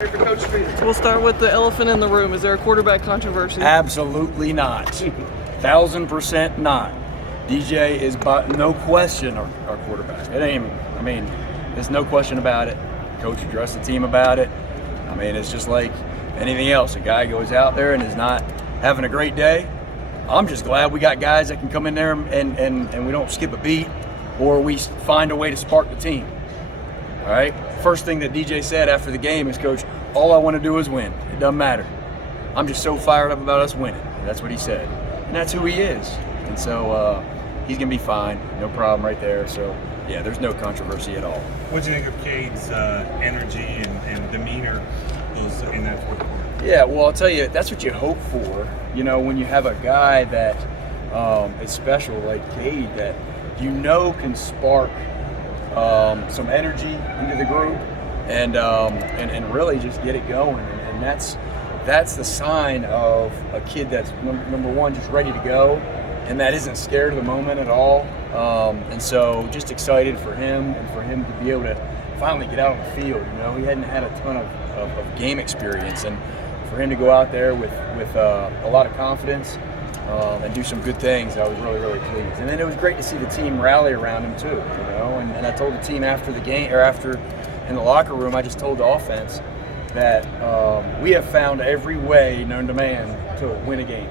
We'll start with the elephant in the room. Is there a quarterback controversy? Absolutely not. 1,000% not. DJ is, by no question, our quarterback. It ain't. I mean, there's no question about it. Coach addressed the team about it. I mean, it's just like anything else. A guy goes out there and is not having a great day. I'm just glad we got guys that can come in there and we don't skip a beat, or we find a way to spark the team. All right. First thing that DJ said after the game is, Coach, all I want to do is win. It doesn't matter. I'm just so fired up about us winning. That's what he said. And that's who he is. And so he's going to be fine. No problem right there. So, yeah, there's no controversy at all. What do you think of Cade's energy and demeanor in that fourth quarter? Yeah, well, I'll tell you, that's what you hope for, when you have a guy that is special like Cade, that can spark some energy into the group and really just get it going. And that's the sign of a kid that's number one, just ready to go, and that isn't scared of the moment at all. And so just excited for him and for him to be able to finally get out on the field. He hadn't had a ton of game experience, and for him to go out there with a lot of confidence and do some good things, I was really, really pleased. And then it was great to see the team rally around him too, and I told the team after the game, or after in the locker room, I just told the offense that we have found every way known to man to win a game,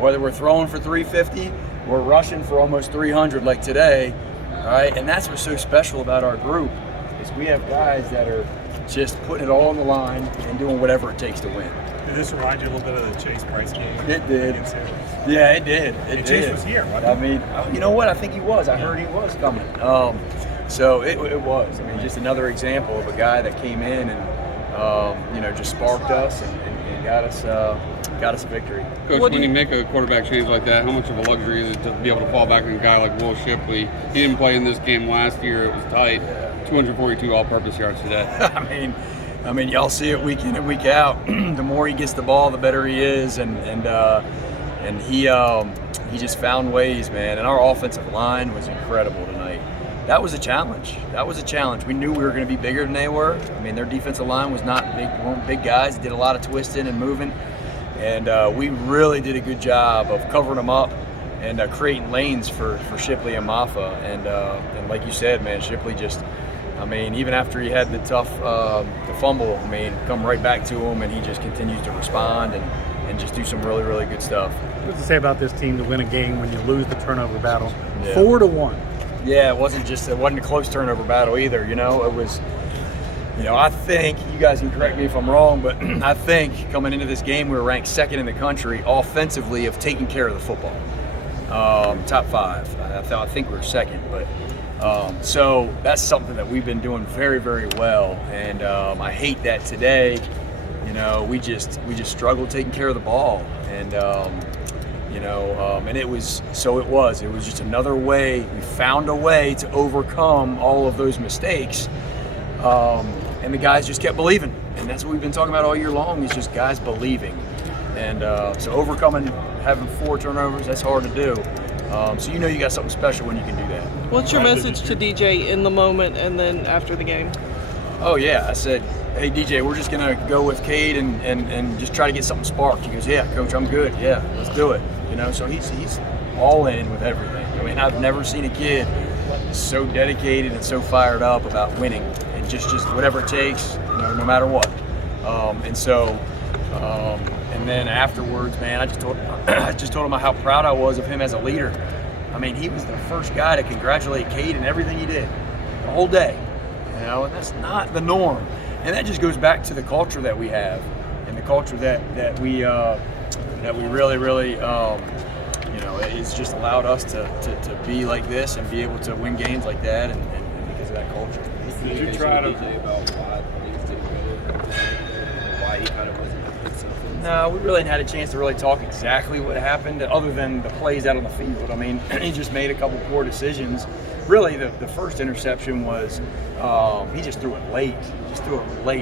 whether we're throwing for 350, we're rushing for almost 300 like today, all right? And that's what's so special about our group, is we have guys that are just putting it all on the line and doing whatever it takes to win. Did this remind you a little bit of the Chase Price game? It did. Yeah, it did. Chase was here, wasn't he? I mean, you know what? I think he was. I heard he was coming. So it was. I mean, just another example of a guy that came in and just sparked us and got us a victory. Coach, when you make a quarterback change like that, how much of a luxury is it to be able to fall back on a guy like Will Shipley? He didn't play in this game last year. It was tight. 242 all-purpose yards today. I mean, y'all see it week in and week out. The more he gets the ball, the better he is, and he just found ways, man. And our offensive line was incredible tonight. That was a challenge. We knew we were going to be bigger than they were. I mean, their defensive line was not big, weren't big guys. They did a lot of twisting and moving, and we really did a good job of covering them up and creating lanes for Shipley and Maffa. And like you said, man, Shipley just. I mean, even after he had the fumble, come right back to him, and he just continues to respond and just do some really, really good stuff. What to say about this team to win a game when you lose the turnover battle? Yeah. 4-1. Yeah, it wasn't a close turnover battle either. It was, I think, you guys can correct me if I'm wrong, but I think coming into this game we were ranked second in the country offensively of taking care of the football. Top 5. I think we were second, but. So that's something that we've been doing very, very well, and I hate that today, we just struggled taking care of the ball, and and it was just another way. We found a way to overcome all of those mistakes, and the guys just kept believing, and that's what we've been talking about all year long, is just guys believing, and so overcoming having 4 turnovers, that's hard to do. So you got something special when you can do that. What's your message to DJ in the moment and then after the game? Oh, yeah. I said, hey, DJ, we're just going to go with Cade and just try to get something sparked. He goes, yeah, Coach, I'm good. Yeah, let's do it. So he's all in with everything. I've never seen a kid so dedicated and so fired up about winning and just whatever it takes, no matter what. And then afterwards, man, I just told him how proud I was of him as a leader. He was the first guy to congratulate Cade and everything he did the whole day, and that's not the norm. And that just goes back to the culture that we have, and the culture that we really, really, it's just allowed us to be like this and be able to win games like that, and because of that culture. Did you try to? Why he kind of wasn't? No, we really hadn't had a chance to really talk exactly what happened, other than the plays out on the field. He just made a couple poor decisions. Really, the first interception was he just threw it late.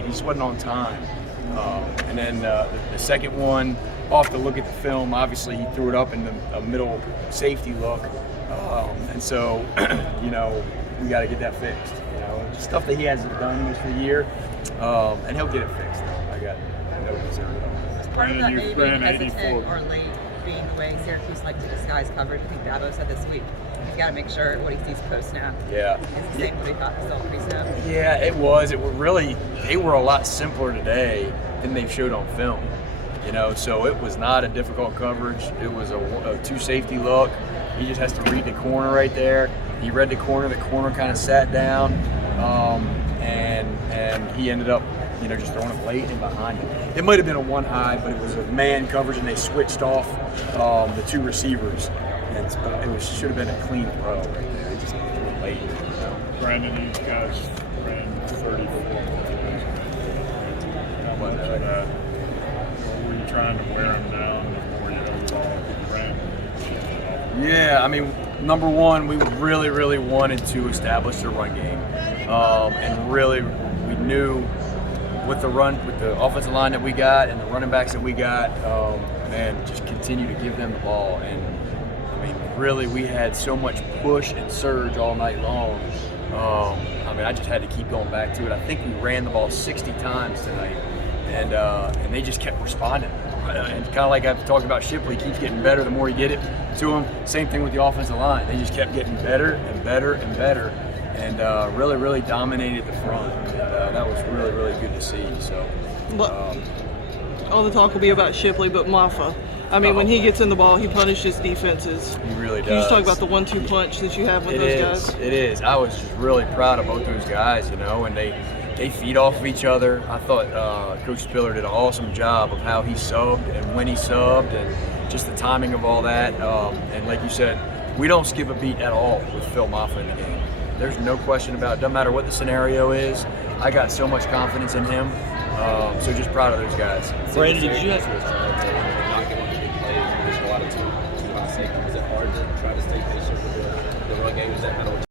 He just wasn't on time. And then the second one, off the look at the film, obviously he threw it up in a middle safety look. And so, we got to get that fixed. Stuff that he hasn't done most of the year. and he'll get it fixed. I got no concern at all. Is part of that Brandon, maybe you've being ran hesitant 84. or late being the way Syracuse like to disguise coverage? I think Dabo said this week he's got to make sure what he sees post snap Yeah. is the same what he thought he saw pre-snap. Yeah, it was. It were really, they were a lot simpler today than they showed on film. You know, so it was not a difficult coverage. It was a two safety look. He just has to read the corner right there. He read the corner kind of sat down, and he ended up, you know, just throwing it late and behind him. It might have been a one high, but it was a man coverage, and they switched off the two receivers. And should have been a clean throw right there. They just threw it late. You know? Brandon, these guys ran 34. How much of that were you trying to wear him down before you overall ran? Yeah, I mean, number one, we really, really wanted to establish the run game, and really, we knew with the offensive line that we got and the running backs that we got, man, just continue to give them the ball. And I mean, really, we had so much push and surge all night long. I mean, I just had to keep going back to it. I think we ran the ball 60 times tonight, and they just kept responding. And kind of like I've talked about, Shipley keeps getting better the more you get it to him. Same thing with the offensive line. They just kept getting better and better and better, and really, really dominated the front. And that was really, really good to see. So, All the talk will be about Shipley, but Maffa. I mean, when he gets in the ball, he punishes defenses. he really does. Can you just talk about the 1-2 punch that you have with those guys? It is. I was just really proud of both those guys, you know, and they feed off of each other. I thought Coach Spiller did an awesome job of how he subbed and when he subbed and just the timing of all that. And like you said, we don't skip a beat at all with Phil Maffa in the game. There's no question about it. Doesn't matter what the scenario is. I got so much confidence in him. So just proud of those guys. Brandon, did you have to not get on the big plays and just go out of two by safety? Was it hard to